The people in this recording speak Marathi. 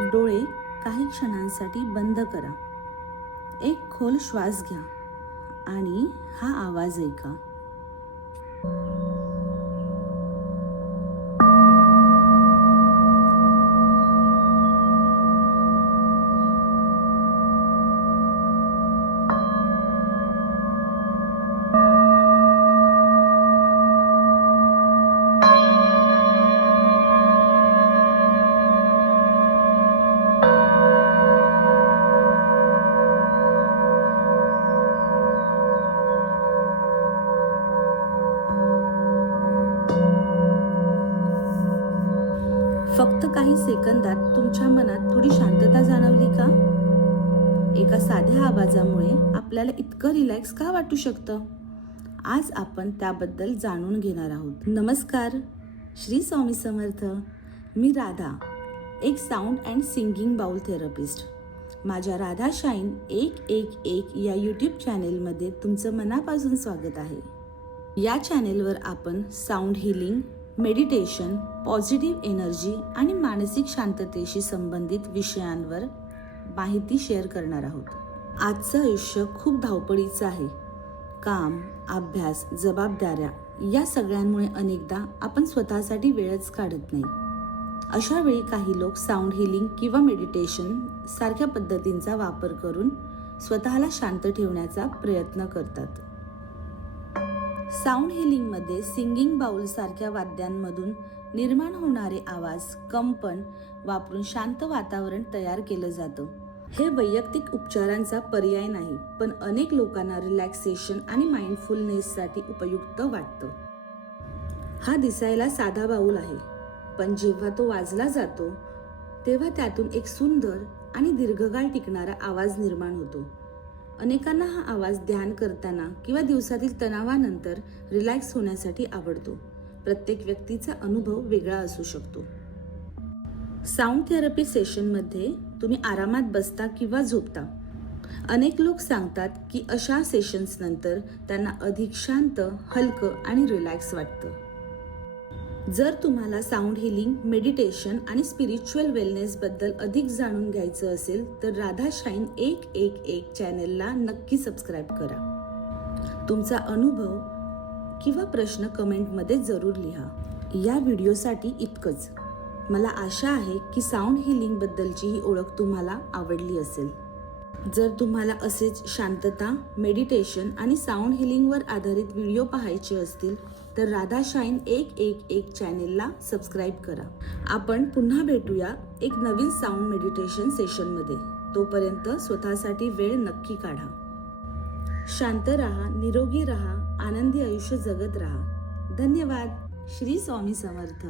डोळे काही क्षणांसाठी बंद करा. एक खोल श्वास घ्या आणि हा आवाज ऐका. फक्त काही सेकंदात तुमच्या मनात थोडी शांतता जाणवली का? एका साध्या आवाजामुळे आपल्याला इतकं रिलॅक्स का वाटू शकतं? आज आपण त्याबद्दल जाणून घेणार आहोत. नमस्कार, श्री स्वामी समर्थ. मी राधा, एक sound and singing bowl therapist. माझ्या राधा शाईन 111 या यूट्यूब चॅनेलमध्ये तुमचं मनापासून स्वागत आहे. या चॅनेलवर आपण sound healing, meditation, positive energy आणि मानसिक शांततेशी संबंधित विषयांवर माहिती शेअर करणार आहोत. आजचं आयुष्य खूप धावपळीचं आहे. काम, अभ्यास, जबाबदाऱ्या या सगळ्यांमुळे अनेकदा आपण स्वतःसाठी वेळच काढत नाही. अशा वेळी काही लोक साऊंड हिलिंग किंवा मेडिटेशन सारख्या पद्धतींचा वापर करून स्वतःला शांत ठेवण्याचा प्रयत्न करतात. साऊंड हिलिंगमध्ये सिंगिंग बाउल सारख्या वाद्यांमधून निर्माण होणारे आवाज, कंपन वापरून शांत वातावरण तयार केलं जातं. हे वैयक्तिक उपचारांचा पर्याय नाही, पण अनेक लोकांना रिलॅक्सेशन आणि माइंडफुलनेससाठी उपयुक्त वाटतं. हा दिसायला साधा बाउल आहे, पण जेव्हा तो वाजला जातो तेव्हा त्यातून एक सुंदर आणि दीर्घकाळ टिकणारा आवाज निर्माण होतो. अनेकांना हा आवाज ध्यान करताना किंवा दिवसातील तणावानंतर रिलॅक्स होण्यासाठी आवडतो. प्रत्येक व्यक्तीचा अनुभव वेगळा असू शकतो. साऊंड थेरपी सेशनमध्ये तुम्ही आरामात बसता किंवा झोपता. अनेक लोक सांगतात की अशा सेशन्स नंतर त्यांना अधिक शांत, हलकं आणि रिलॅक्स वाटतं. जर तुम्हाला साऊंड हिलिंग, मेडिटेशन आणि स्पिरिच्युअल वेलनेसबद्दल अधिक जाणून घ्यायचं असेल तर राधा शाईन 111 चॅनेलला नक्की सबस्क्राईब करा. तुमचा अनुभव किंवा प्रश्न कमेंटमध्ये जरूर लिहा. या व्हिडिओसाठी इतकंच. मला आशा आहे की साऊंड हिलिंगबद्दलची ही ओळख तुम्हाला आवडली असेल. जर तुम्हाला असेच शांतता, मेडिटेशन आणि साऊंड हिलिंगवर आधारित व्हिडिओ पाहायचे असतील तर राधा शाईन 111 चॅनेलला सबस्क्राईब करा. आपण पुन्हा भेटूया एक नवीन साऊंड मेडिटेशन सेशनमध्ये. तोपर्यंत स्वतःसाठी वेळ नक्की काढा. शांत रहा, निरोगी रहा, आनंदी आयुष्य जगत रहा. धन्यवाद. श्री स्वामी समर्थ.